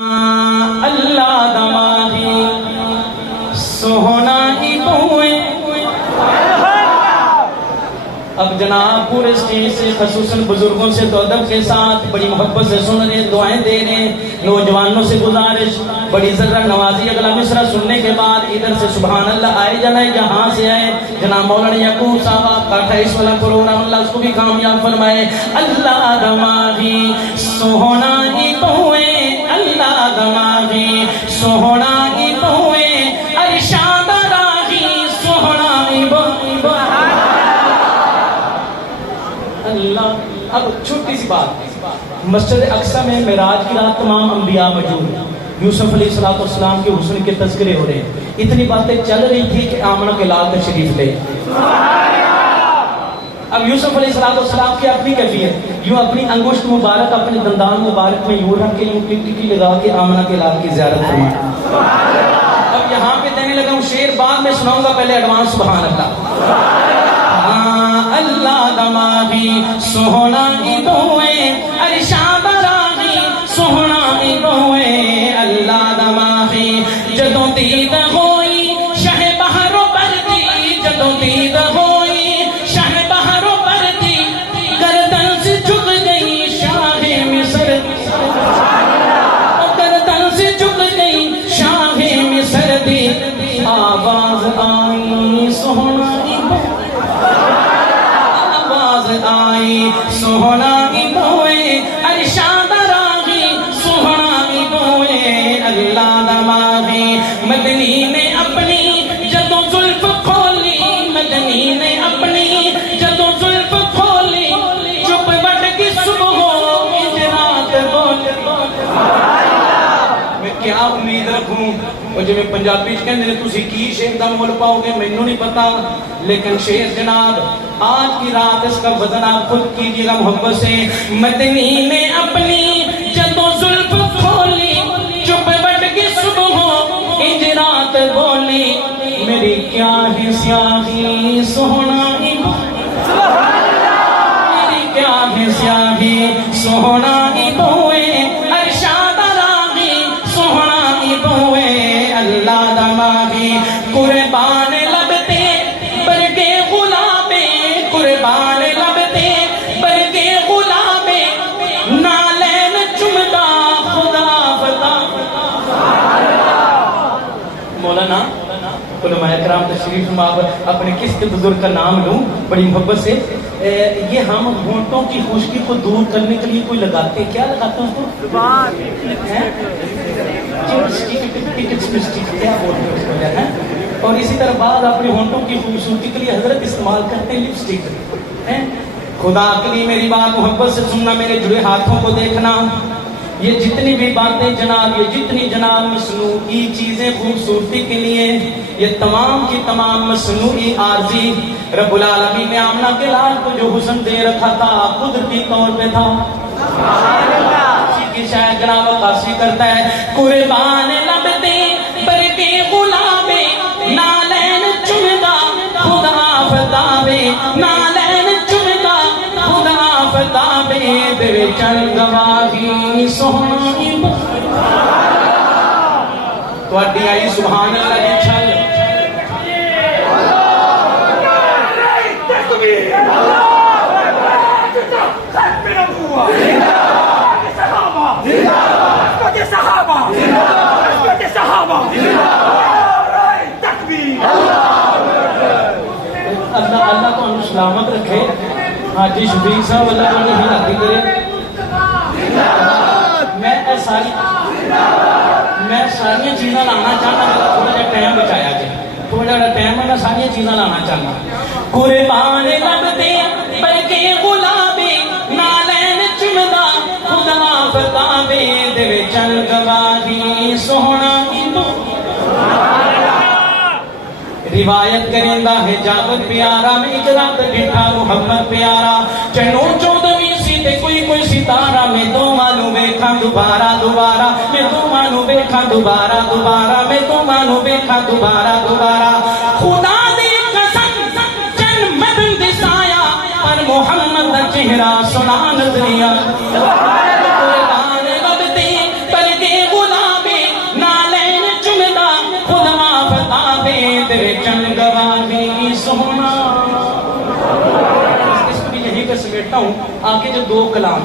اللہ دماغی سونا ہی بوئے. اب جناب پورے اسٹیج سے خصوصاً بزرگوں سے تو ادب کے ساتھ بڑی محبت سے سن رہے، دعائیں دے رہے. نوجوانوں سے گزارش بڑی ذرا نوازی اگلا مصرع سننے کے بعد ادھر سے سبحان اللہ آئے جانا ہے، جہاں سے آئے جناب مولانا یعقوب صاحب آپ کا 28 والا پروگرام اللہ اس کو بھی کامیاب فرمائے. اللہ دماغی سونا ہی بوئے، اللہ دماغی سونا ہی بوئے، ارشاد راہی سونا ہی بوئے. اللہ. اب چھوٹی سی بات، مسجد اقصی میں معراج کی رات تمام انبیاء موجود ہیں، یوسف علیہ السلام کے حسن کے تذکرے ہو رہے ہیں. اتنی باتیں چل رہی تھی کہ آمنہ کے لال تشریف لے. اب یوسف علیہ السلام کی اپنی کیفیت، یوں اپنی انگشت مبارک اپنے دندان مبارک میں یوں رکھ کے یوں ٹکی لگا کے آمنہ کے لال کی زیارت فرمایا. اب یہاں پہ دینے لگا ہوں شعر، بعد میں سناؤں گا، پہلے ایڈوانس سبحان اللہ. اللہ دماغی سونا ہی بوئے، ارشاد راہی سونا ہی بوئے. اللہ دماغی جدوں دید ہوئی شہ بہر و بردی، جدوں دید ہوئی شہ بہر و بردی، گردن سے جھک گئی شاہ مصر، گردن سے جھک گئی شاہ مصر دی. آواز آئی سونا ہی آئی سونا ہی بوئے، ارشاد راہی سونا ہی بوئے. اللہ دماغی مدنی نے اپنی جدوں زلف کھولی، مدنی نے اپنی جدوں زلف کھولی، چپ بٹ کی صبح رات بولی. میں کیا امید رکھوں، اور جب میں پنجابی کہندے نے تسی کی شعر دا مول پاؤ گے مینوں نہیں پتا، لیکن شعر جناب آج کی رات اس کا وزن آپ خود کیجیے گا محبت سے. مدنی نے اپنی جدوں زلف کھولی، چپ بٹ کی صبح انج رات بولی، میری کیا ہے سیاہی سونا ہی، میری کیا ہے سیاہی سونا ہی بوئے، ارشاد راہی سونا ہی بوئے. اللہ دماغی قربان لبتے برگے غلامے، قربان لبتے برگے غلامے، نالین چمدا خدا فدا. مولانا علماء کرام تشریف فرما، اپنے کس کے بزرگ کا نام لوں بڑی محبت سے. یہ ہم ہونٹوں کی خشکی کو دور کرنے کے لیے کوئی لگاتے، کیا لگاتے ہیں اس کو؟ کیا بولتے ہیں. اور اسی طرح بعد اپنے ہونٹوں کی خوبصورتی کے لیے حضرت استعمال کرتے ہیں لپسٹک. خدا کے لیے میری بات محبت سے سننا، میرے جڑے ہاتھوں کو دیکھنا. یہ جتنی بھی باتیں جناب، یہ جتنی جناب مصنوعی چیزیں خوبصورتی کے لیے، یہ تمام کی تمام مصنوعی عارضی رب العالمین نے آمنہ کے لال کو جو حسن دے رکھا تھا قدرتی طور پہ تھا. اسی کی شاید جناب عکاسی کرتا ہے. قربان لبتے برگے غلامے، نالین چمدا خدا فتابے، نالین چمدا خدا فتابے، بے چل گواہی سونا ہی تواڈی آئی سبحان اللہ دی چھل. اللہ کو ہم سلامت رکھے. حاجی شفیق صاحب اللہ کو ہلاتی کرے. میں ساری چیزاں لانا چاہتا ہوں، تھوڑا جا ٹائم بچایا جائے، تھوڑا جا ٹائم ہے، میں ساری چیزاں لانا چاہتا. قربان لبتے برگے غلامے، نالین چمدا خدا فتابے، دے چل گواہی سونا ہی. روایت کریندا ہے جابر پیارا، میں اجرات ڈٹھا محمد پیارا، چنو 14ویں سی تے کوئی ستارہ، میں تو مانو ویکھاں دوبارہ دوبارہ، میں تو مانو ویکھاں دوبارہ دوبارہ، میں تو مانو ویکھاں دوبارہ دوبارہ. خدا دی قسم چن مدن دسایا، پر محمد دا چہرہ سنا نظریہ. قربان لبتے برگے غلام میرے چند گواہی سونا. اس کو بھی یہیں پہ سمیٹتا ہوں. آگے جو دو کلام